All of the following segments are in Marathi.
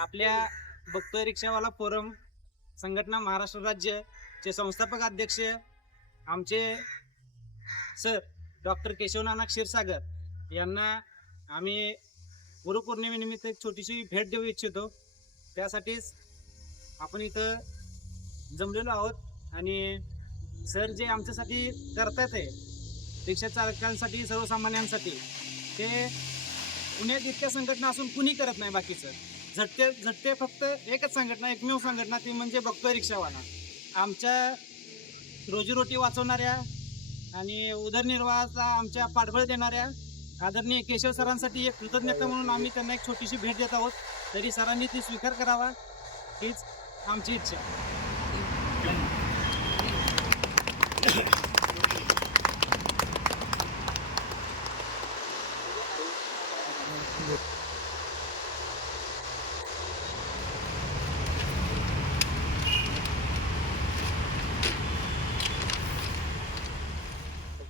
आपल्या बघतोय रिक्षावाला फोरम संघटना महाराष्ट्र राज्य चे संस्थापक अध्यक्ष आमचे सर डॉक्टर केशवनाना क्षीरसागर यांना आम्ही गुरुपौर्णिमेनिमित्त एक छोटीशी भेट देऊ इच्छितो. त्यासाठीच आपण इथं जमलेलो आहोत आणि सर जे आमच्यासाठी करतात आहे रिक्षा चालकांसाठी सर्वसामान्यांसाठी ते पुण्यात इतक्या संघटना असून कुणी करत नाही. बाकीचं झटते फक्त एकच संघटना, एकमेव संघटना ती म्हणजे बघतोय रिक्षावाला. आमच्या रोजीरोटी वाचवणाऱ्या आणि उदरनिर्वाहाचा आमच्या पाठबळ देणाऱ्या आदरणीय केशव सरांसाठी एक कृतज्ञता म्हणून आम्ही त्यांना एक छोटीशी भेट देत आहोत. तरी सरांनी ती स्वीकार करावा हीच आमची इच्छा.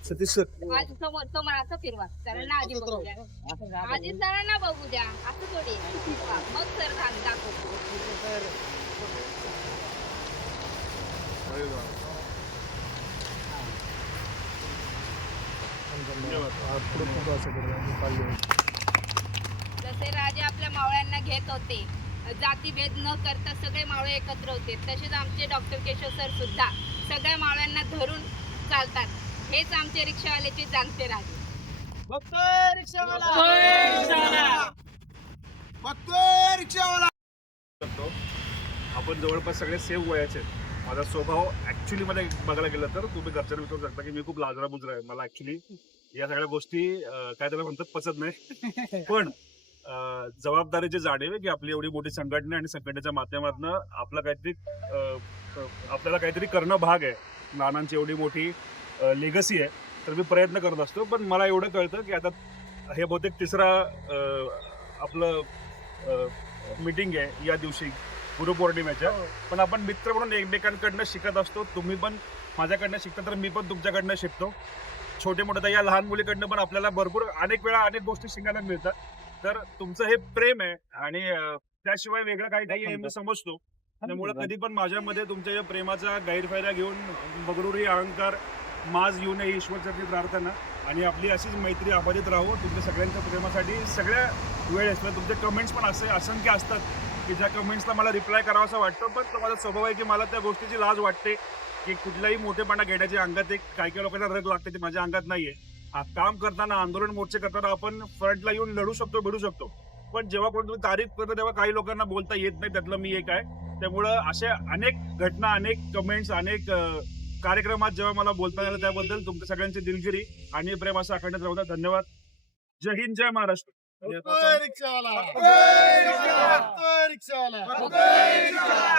सतीश सर आधी समोर असं फिरवा सरांना आधी बघू द्या, आधी सरांना बघू द्या, असं थोडी मग सर दाखवतो. जसे राजे आपल्या मावळ्यांना घेत होते, जातीभेद न करता सगळे मावळे एकत्र होते, तसेच आमचे डॉक्टर केशव सर सुद्धा सगळ्या मावळ्यांना धरून चालतात. हेच आमचे रिक्षावाल्याचे जाणते राजे. बघतोय रिक्षावाला. आपण जवळपास सगळे सेम वयाचे आहेत. माझा स्वभाव ऍक्च्युली मला बघायला गेलं तर तुम्ही घरच्या विचारू शकता की मी खूप लाजरा बुजरा आहे. मला ऍक्च्युली या सगळ्या गोष्टी काय त्याला म्हणतात पचत नाही. पण जबाबदारीची जाणीव आहे की आपली एवढी मोठी संघटना आणि संघटनेच्या माध्यमातून आपल्याला काहीतरी करणं भाग आहे. नानांची एवढी मोठी लेगसी आहे तर मी प्रयत्न करत असतो. पण मला एवढं कळतं की आता हे बहुतेक तिसरा आपलं मीटिंग आहे या दिवशी गुरुपौर्णिमेच्या. पण आपण मित्र म्हणून एकमेकांकडनं शिकत असतो. तुम्ही पण माझ्याकडनं शिकता तर मी पण तुमच्याकडनं शिकतो. छोटे मोठे तर या लहान मुलीकडनं पण आपल्याला भरपूर अनेक वेळा अनेक गोष्टी शिकायला मिळतात. तर तुमचं हे प्रेम आहे आणि त्याशिवाय वेगळं काही नाही आहे मी समजतो. त्यामुळे कधी पण माझ्यामध्ये तुमच्या या प्रेमाचा गैरफायदा घेऊन बगरुरी अहंकार माज येऊ नये ईश्वरचरणी प्रार्थना. आणि आपली अशीच मैत्री अबाधित राहू. तुमच्या सगळ्यांच्या प्रेमासाठी सगळ्या वेळेस तुमचे कमेंट्स पण असे असंख्य असतात की ज्या कमेंट्सला मला रिप्लाय करावा असं वाटतं. पण तो माझा स्वभाव आहे की मला त्या गोष्टीची लाज वाटते की कुठलाही मोठेपणा घेण्याची अंगात एक काही लोकांना रग लागते ती माझ्या अंगात नाहीये. काम करताना आंदोलन मोर्चे करताना आपण फ्रंटला येऊन लढू शकतो भिडू शकतो. पण जेव्हा कोणी तुम्ही तारीफ करतो तेव्हा काही लोकांना बोलता येत नाही. त्यातलं मी एक आहे. त्यामुळं अशा अनेक घटना अनेक कमेंट्स अनेक कार्यक्रमात जेव्हा मला बोलता आलं त्याबद्दल तुमच्या सगळ्यांची दिलगिरी आणि प्रेम असं अखंडित राहू द्या. धन्यवाद. जय हिंद जय महाराष्ट्र.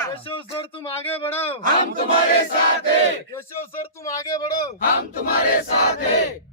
केशव सर तुम आगे बढ़ो, हम तुम्हारे साथ हैं. केशव सर तुम आगे बढ़ो, हम तुम्हारे साथ हैं.